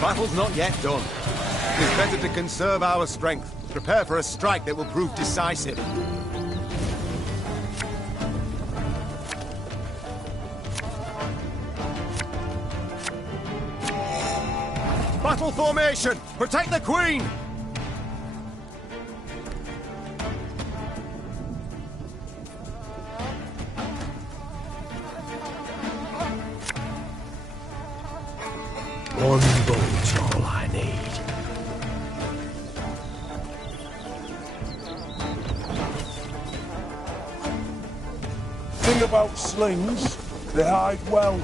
Battle's not yet done. It's better to conserve our strength. Prepare for a strike that will prove decisive. Battle formation! Protect the Queen! One bullet's all I need. Thing about slings, they hide well.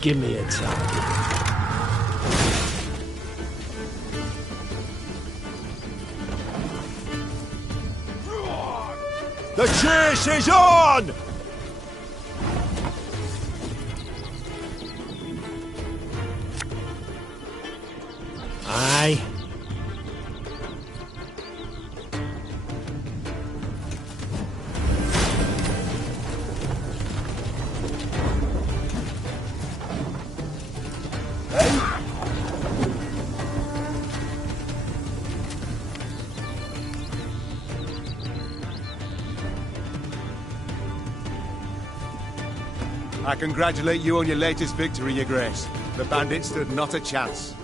Give me a target. The chase is on! Aye. I congratulate you on your latest victory, Your Grace. The bandits stood not a chance.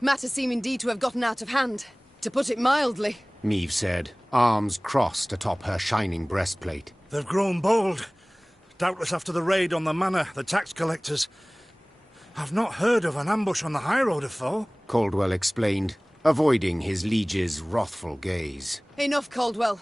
Matters seem indeed to have gotten out of hand, to put it mildly. Meve said, arms crossed atop her shining breastplate. They've grown bold. Doubtless after the raid on the manor, the tax collectors. I've not heard of an ambush on the high road afore. Caldwell explained, avoiding his liege's wrathful gaze. Enough, Caldwell.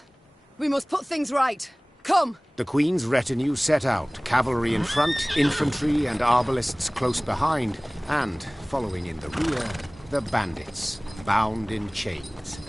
We must put things right. Come! The Queen's retinue set out, cavalry in front, infantry and arbalists close behind, and, following in the rear, the bandits, bound in chains.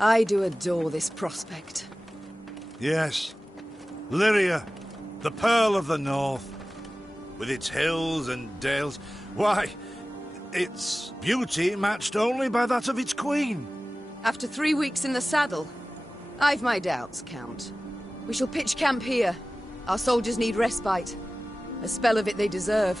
I do adore this prospect. Yes. Lyria, the Pearl of the North. With its hills and dales. Why, its beauty matched only by that of its queen. After 3 weeks in the saddle, I've my doubts, Count. We shall pitch camp here. Our soldiers need respite. A spell of it they deserve.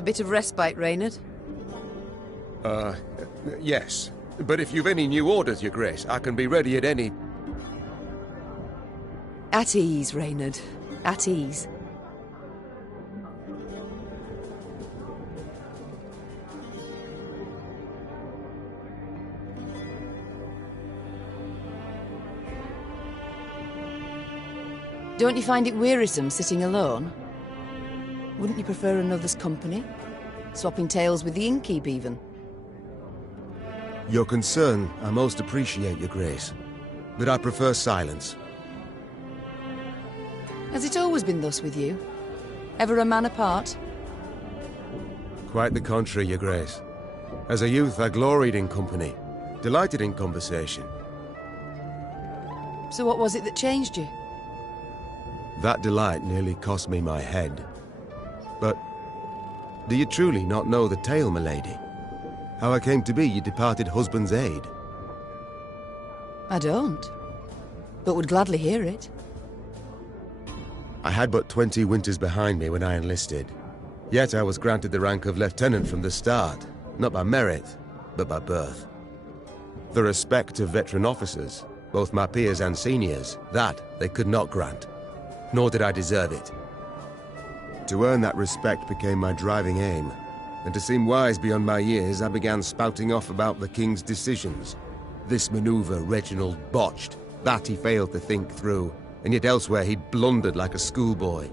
A bit of respite, Reynard? Yes. But if you've any new orders, Your Grace, I can be ready at any... At ease, Reynard. At ease. Don't you find it wearisome sitting alone? Wouldn't you prefer another's company? Swapping tales with the innkeep, even? Your concern, I most appreciate, Your Grace. But I prefer silence. Has it always been thus with you? Ever a man apart? Quite the contrary, Your Grace. As a youth, I gloried in company, delighted in conversation. So what was it that changed you? That delight nearly cost me my head. But do you truly not know the tale, milady? How I came to be your departed husband's aide? I don't, but would gladly hear it. I had but 20 winters behind me when I enlisted. Yet I was granted the rank of lieutenant from the start, not by merit, but by birth. The respect of veteran officers, both my peers and seniors, that they could not grant, nor did I deserve it. To earn that respect became my driving aim, and to seem wise beyond my years, I began spouting off about the king's decisions. This maneuver Reginald botched, that he failed to think through, and yet elsewhere he'd blundered like a schoolboy.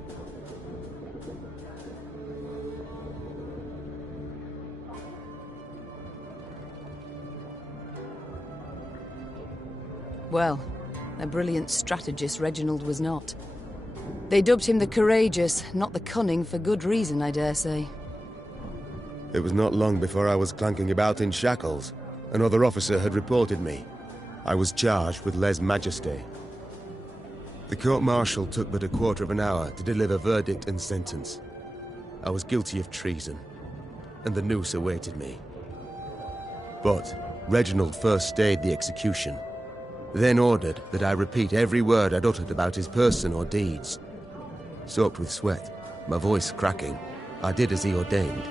Well, a brilliant strategist Reginald was not. They dubbed him the courageous, not the cunning, for good reason, I dare say. It was not long before I was clanking about in shackles. Another officer had reported me. I was charged with lèse-majesté. The court-martial took but a quarter of an hour to deliver verdict and sentence. I was guilty of treason, and the noose awaited me. But Reginald first stayed the execution, then ordered that I repeat every word I'd uttered about his person or deeds. Soaked with sweat, my voice cracking, I did as he ordained.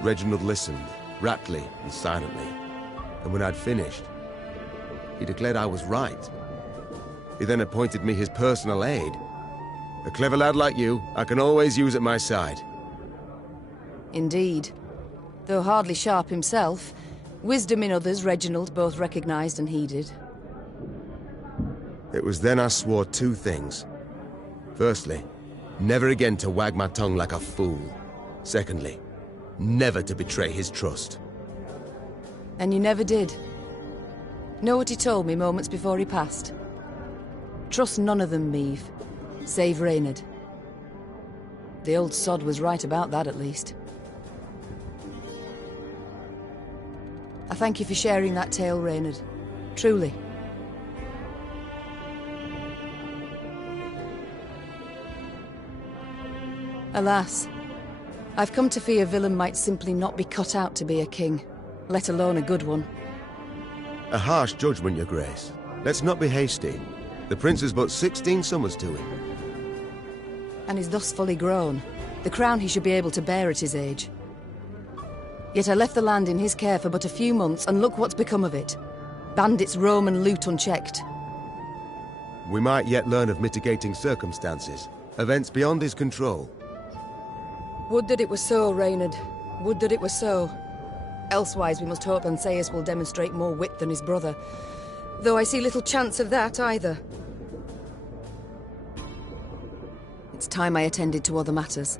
Reginald listened, raptly and silently, and when I'd finished, he declared I was right. He then appointed me his personal aide. A clever lad like you, I can always use at my side. Indeed. Though hardly sharp himself, wisdom in others Reginald both recognized and heeded. It was then I swore two things. Firstly, never again to wag my tongue like a fool. Secondly, never to betray his trust. And you never did. Know what he told me moments before he passed? Trust none of them, Meave. Save Reynard. The old sod was right about that, at least. I thank you for sharing that tale, Reynard. Truly. Alas, I've come to fear Willem might simply not be cut out to be a king, let alone a good one. A harsh judgment, Your Grace. Let's not be hasty. The prince is but 16 summers to him. And is thus fully grown. The crown he should be able to bear at his age. Yet I left the land in his care for but a few months, and look what's become of it. Bandits roam and loot unchecked. We might yet learn of mitigating circumstances, events beyond his control. Would that it were so, Reynard. Would that it were so. Elsewise we must hope Ancaeus will demonstrate more wit than his brother, though I see little chance of that either. It's time I attended to other matters.